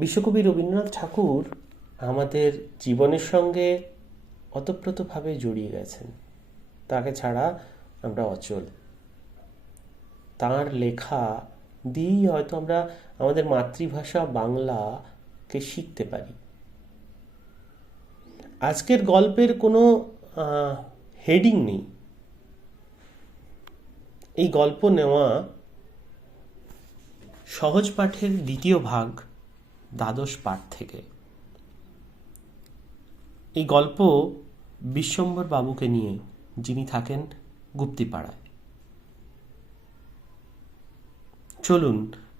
বিশ্বকবি রবীন্দ্রনাথ ঠাকুর আমাদের জীবনের সঙ্গে ওতপ্রোতভাবে জড়িয়ে গেছেন। তাকে ছাড়া আমরা অচল। তাঁর লেখা দিয়েই হয়তো আমরা আমাদের মাতৃভাষা বাংলাকে শিখতে পারি। আজকের গল্পের কোনো হেডিং নেই। এই গল্প নেওয়া সহজ পাঠের দ্বিতীয় ভাগ, দ্বাদশ পাঠ থেকে। এই গল্প বিশ্বম্ভর বাবুকে নিয়ে, যিনি থাকেন গুপ্তিপাড়ায়। চলুন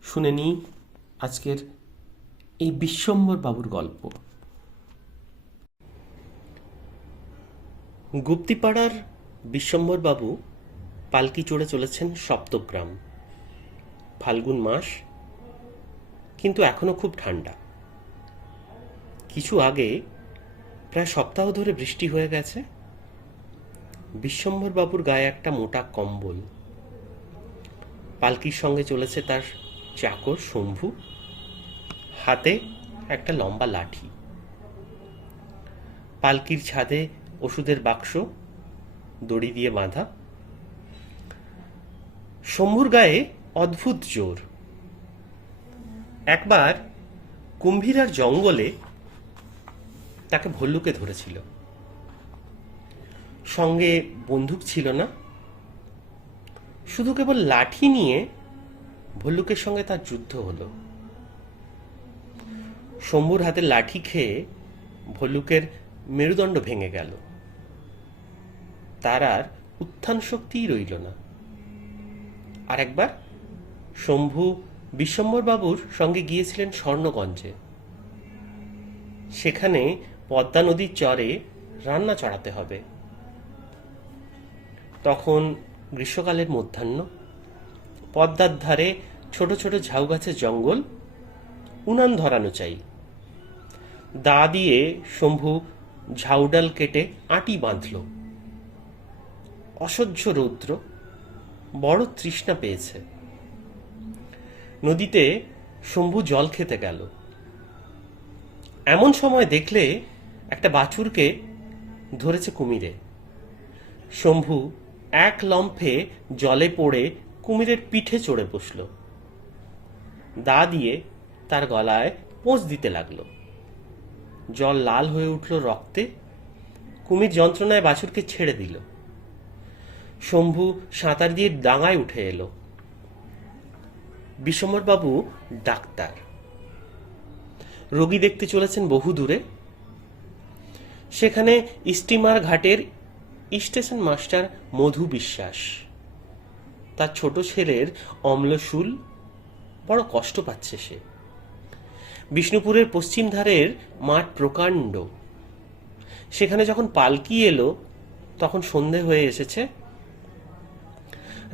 শুনে নিই আজকের এই বিশ্বম্ভর বাবুর গল্প। গুপ্তিপাড়ার বিশ্বম্ভর বাবু পালকি চড়ে চলেছেন সপ্তগ্রাম। ফাল্গুন মাস, কিন্তু এখনো খুব ঠান্ডা। কিছু আগে প্রায় সপ্তাহ ধরে বৃষ্টি হয়ে গেছে। বিশ্বম্ভর বাবুর গায়ে একটা মোটা কম্বল। পালকির সঙ্গে চলেছে তার চাকর শম্ভু, হাতে একটা লম্বা লাঠি। পালকির ছাদে ওষুধের বাক্স দড়ি দিয়ে বাঁধা। শম্ভুর গায়ে অদ্ভুত জোর। একবার কুম্ভীরার জঙ্গলে তাকে ভল্লুকে ধরেছিল। সঙ্গে বন্দুক ছিল না, শুধু কেবল লাঠি নিয়ে ভল্লুকের সঙ্গে তার যুদ্ধ হলো। শম্ভুর হাতে লাঠি খেয়ে ভল্লুকের মেরুদণ্ড ভেঙে গেল। তার আর উত্থান শক্তিই রইল না। আর একবার শম্ভু বিশ্বম্ভর বাবুর সঙ্গে গিয়েছিলেন স্বর্ণগঞ্জে। সেখানে পদ্মা নদীর চরে রান্না চড়াতে হবে। তখন গ্রীষ্মকালের মধ্যাহ্ন। পদ্মার ধারে ছোট ছোট ঝাউ গাছের জঙ্গল। উনান ধরানো চাই। দা দিয়ে শম্ভু ঝাউডাল কেটে আঁটি বাঁধল। অসহ্য রৌদ্র, বড় তৃষ্ণা পেয়েছে। নদীতে শম্ভু জল খেতে গেল। এমন সময় দেখলে একটা বাছুরকে ধরেছে কুমিরে। শম্ভু এক লম্ফে জলে পড়ে কুমিরের পিঠে চড়ে বসল। দা দিয়ে তার গলায় পোঁচ দিতে লাগলো। জল লাল হয়ে উঠল রক্তে। কুমির যন্ত্রণায় বাছুরকে ছেড়ে দিল। শম্ভু সাঁতার দিয়ে ডাঙায় উঠে এলো। বিশ্বম্ভর বাবু ডাক্তার। রোগী দেখতে চলেছেন বহু দূরে। সেখানে স্টিমার ঘাটের স্টেশন মাস্টার মধু বিশ্বাস। তার ছোট ছেলের অম্লশূল, বড় কষ্ট পাচ্ছে সে। বিষ্ণুপুরের পশ্চিম ধারের মাঠ প্রকাণ্ড। সেখানে যখন পালকি এলো তখন সন্ধে হয়ে এসেছে।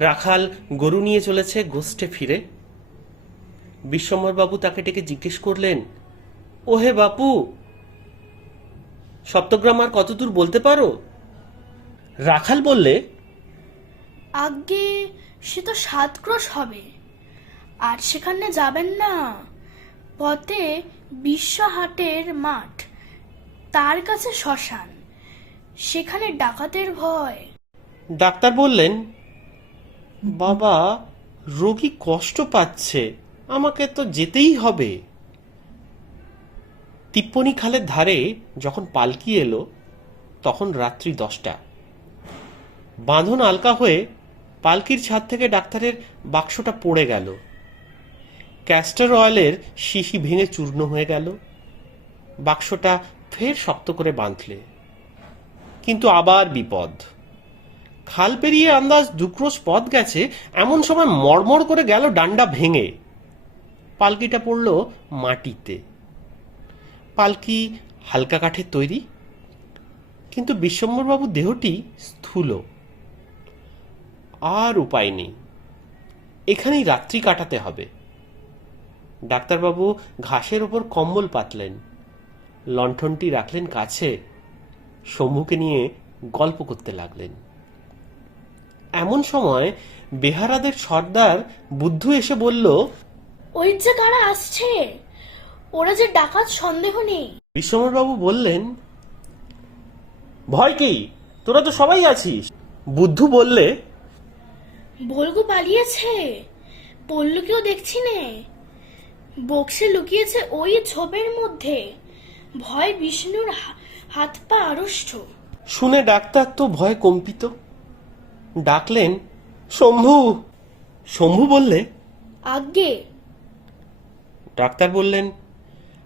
রাখাল গরু নিয়ে চলেছে গোষ্ঠে ফিরে। বিশ্বম্ভর বাবু তাকে ডেকে জিজ্ঞেস করলেন, ওহে বাপু, সপ্তগ্রাম আর কত দূর বলতে পারো? রাখাল বললে, আগে সে তো 7 ক্রোশ হবে। আর সেখানে যাবেন না, পথে বিশ্বহাটের মাঠ, তার কাছে শ্মশান, সেখানে ডাকাতের ভয়। ডাক্তার বললেন, বাবা, রোগী কষ্ট পাচ্ছে, আমাকে তো যেতেই হবে। তিপ্পনি খালের ধারে যখন পালকি এলো তখন রাত্রি 10টা। বাঁধন আলকা হয়ে পালকির ছাদ থেকে ডাক্তারের বাক্সটা পড়ে গেল। ক্যাস্টর অয়েলের শিশি ভেঙে চূর্ণ হয়ে গেল। বাক্সটা ফের শক্ত করে বাঁধলে, কিন্তু আবার বিপদ। খাল পেরিয়ে আন্দাজ 2 ক্রোশ পথ গেছে, এমন সময় মড়মড় করে গেল ডান্ডা ভেঙে। পালকিটা পড়ল মাটিতে। পালকি হালকা কাঠের তৈরি, কিন্তু বিশ্বম্ভরবাবুর দেহটি স্থূল। আর উপায় নেই, এখানেই রাত্রি কাটাতে হবে। ডাক্তারবাবু ঘাসের ওপর কম্বল পাতলেন, লণ্ঠনটি রাখলেন কাছে, শম্ভুকে নিয়ে গল্প করতে লাগলেন। এমন সময় বেহারাদের সর্দার বুদ্ধু এসে বলল, ওই যে কারা আসছে, ওরা যে ডাকাত সন্দেহ নেই। বিশ্বম্বরবাবু বললেন, ভয় কি, তোরা তো সবাই আছিস। বুদ্ধু বললে, বলগু পালিয়েছে, পল্লুকেও দেখছি নে, বক্সে লুকিয়েছে ওই ঝোপের মধ্যে। ভয় বিষ্ণুর হাত পা আড়ষ্ট। শুনে ডাক্তার তো ভয় কম্পিত। ডাকলেন, শম্ভু। শম্ভু বললে, আজ্ঞে। ডাক্তার বললেন,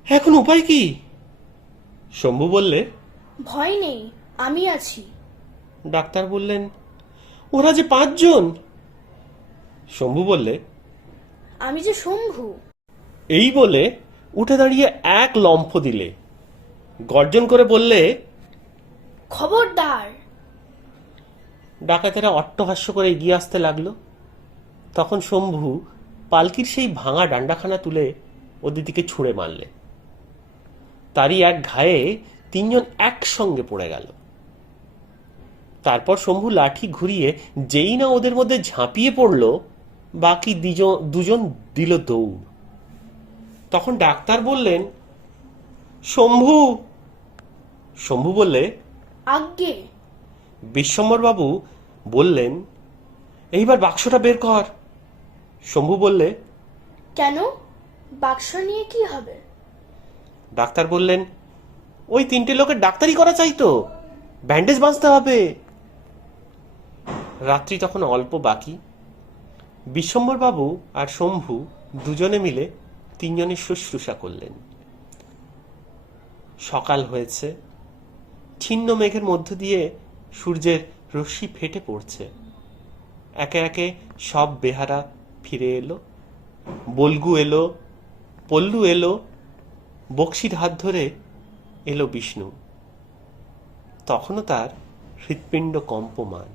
এখন উপায় কি? শম্ভু বললে, ভয় নেই, আমি আছি। ডাক্তার বললেন, ওরা যে 5 জন। শম্ভু বললে, আমি যে শম্ভু। এই বলে উঠে দাঁড়িয়ে এক লম্ফ দিলে, গর্জন করে বললে, খবরদার। ডাকাতেরা অট্টহাস্য করে এগিয়ে আসতে লাগলো। তখন শম্ভু পালকির সেই ভাঙা ডান্ডাখানা তুলে ওদের দিকে ছুঁড়ে মারলে। তারই এক ঘায়ে 3 জন একসঙ্গে পড়ে গেল। তারপর শম্ভু লাঠি ঘুরিয়ে যেই না ওদের মধ্যে ঝাঁপিয়ে পড়ল, বাকি দুজন দিল দৌড়। তখন ডাক্তার বললেন, শম্ভু। শম্ভু বললে, আজ্ঞে। বিশ্বম্বরবাবু বললেন, এইবার বাক্সটা বের কর। শম্ভু বললে, কেন, বাক্স নিয়ে কি হবে? ডাক্তার বললেন, ওই 3টে লোকের ডাক্তারি করা চাই তো, ব্যান্ডেজ বাঁধতে হবে। রাত্রি তখন অল্প বাকি। বিশ্বম্বরবাবু আর শম্ভু দুজনে মিলে 3 জনের শুশ্রূষা করলেন। সকাল হয়েছে, ছিন্ন মেঘের মধ্য দিয়ে সূর্যের রশ্মি ফেটে পড়ছে। একে একে সব বেহারা ফিরে এলো। বলগু এলো, পল্লু এলো, বক্সির হাত ধরে এলো বিষ্ণু। তখনও তার হৃৎপিণ্ড কম্পমান।